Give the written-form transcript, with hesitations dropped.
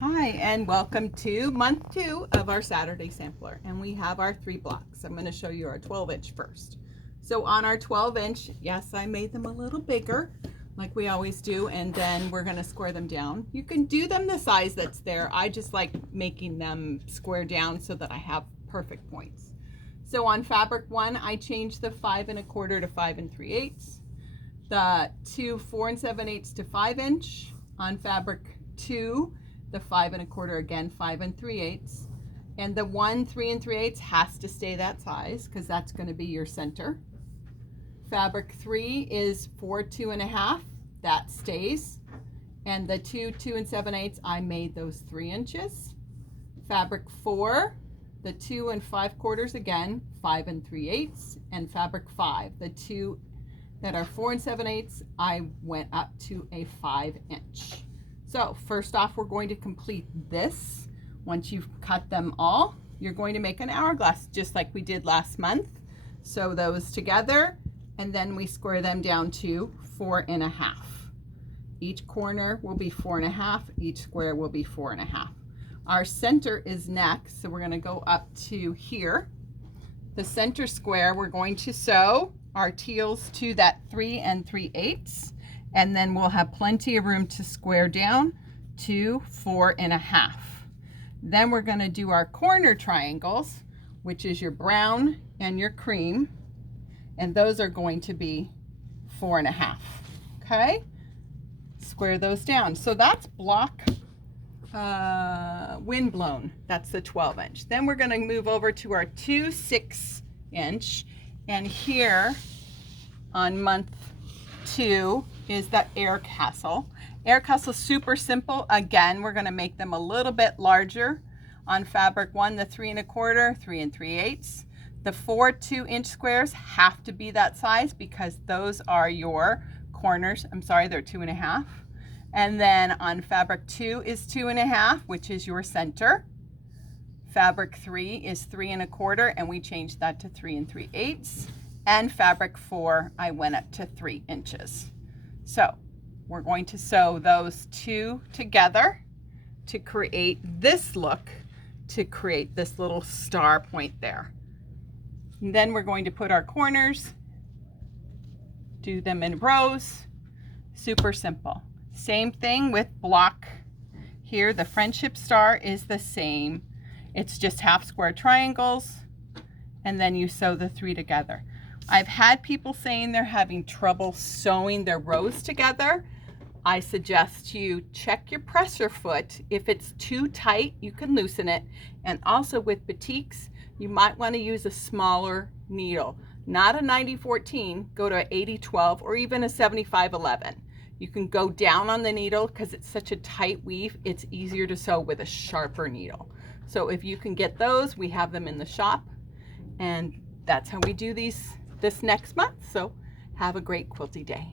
Hi, and welcome to month 2 of our Saturday sampler. And we have our 3 blocks. I'm going to show you our 12-inch first. So on our 12-inch, yes, I made them a little bigger like we always do, and then we're going to square them down. You can do them the size that's there. I just like making them square down so that I have perfect points. So on fabric 1, I changed the 5 1/4 to 5 3/8, the 2 4 7/8 to 5-inch. On fabric 2, the 5 1/4 again 5 3/8, and the 1 3 3/8 has to stay that size because that's going to be your center. Fabric 3 is 4 2 1/2, that stays, and the 2 2 7/8 I made those 3 inches. Fabric 4, the 2 5/4 again 5 3/8, and fabric 5, the 2 that are 4 7/8 I went up to a 5-inch. So first off, we're going to complete this. Once you've cut them all, you're going to make an hourglass just like we did last month. Sew those together, and then we square them down to 4 1/2. Each corner will be 4 1/2, each square will be 4 1/2. Our center is next, so we're going to go up to here. The center square, we're going to sew our teals to that 3 3/8. And then we'll have plenty of room to square down to 4 1/2. Then we're going to do our corner triangles, which is your brown and your cream, and those are going to be 4 1/2. Okay, square those down. So that's block windblown. That's the 12-inch. Then we're going to move over to our 2 6-inch, and here on month 2 is the air castle. Air castle, super simple. Again, we're going to make them a little bit larger. On fabric 1, the 3 1/4, 3 3/8. The 4 2-inch squares have to be that size because those are your corners. I'm sorry, they're 2 1/2. And then on fabric 2 is 2 1/2, which is your center. Fabric 3 is 3 1/4, and we changed that to 3 3/8. And fabric 4, I went up to 3 inches. So we're going to sew those two together to create this look, to create this little star point there. And then we're going to put our corners, do them in rows. Super simple. Same thing with block here. The friendship star is the same. It's just half square triangles, and then you sew the 3 together. I've had people saying they're having trouble sewing their rows together. I suggest you check your presser foot. If it's too tight, you can loosen it. And also with batiks, you might want to use a smaller needle. Not a 90-14, go to an 80-12 or even a 75-11. You can go down on the needle because it's such a tight weave. It's easier to sew with a sharper needle. So if you can get those, we have them in the shop. And that's how we do this next month. So have a great quilty day.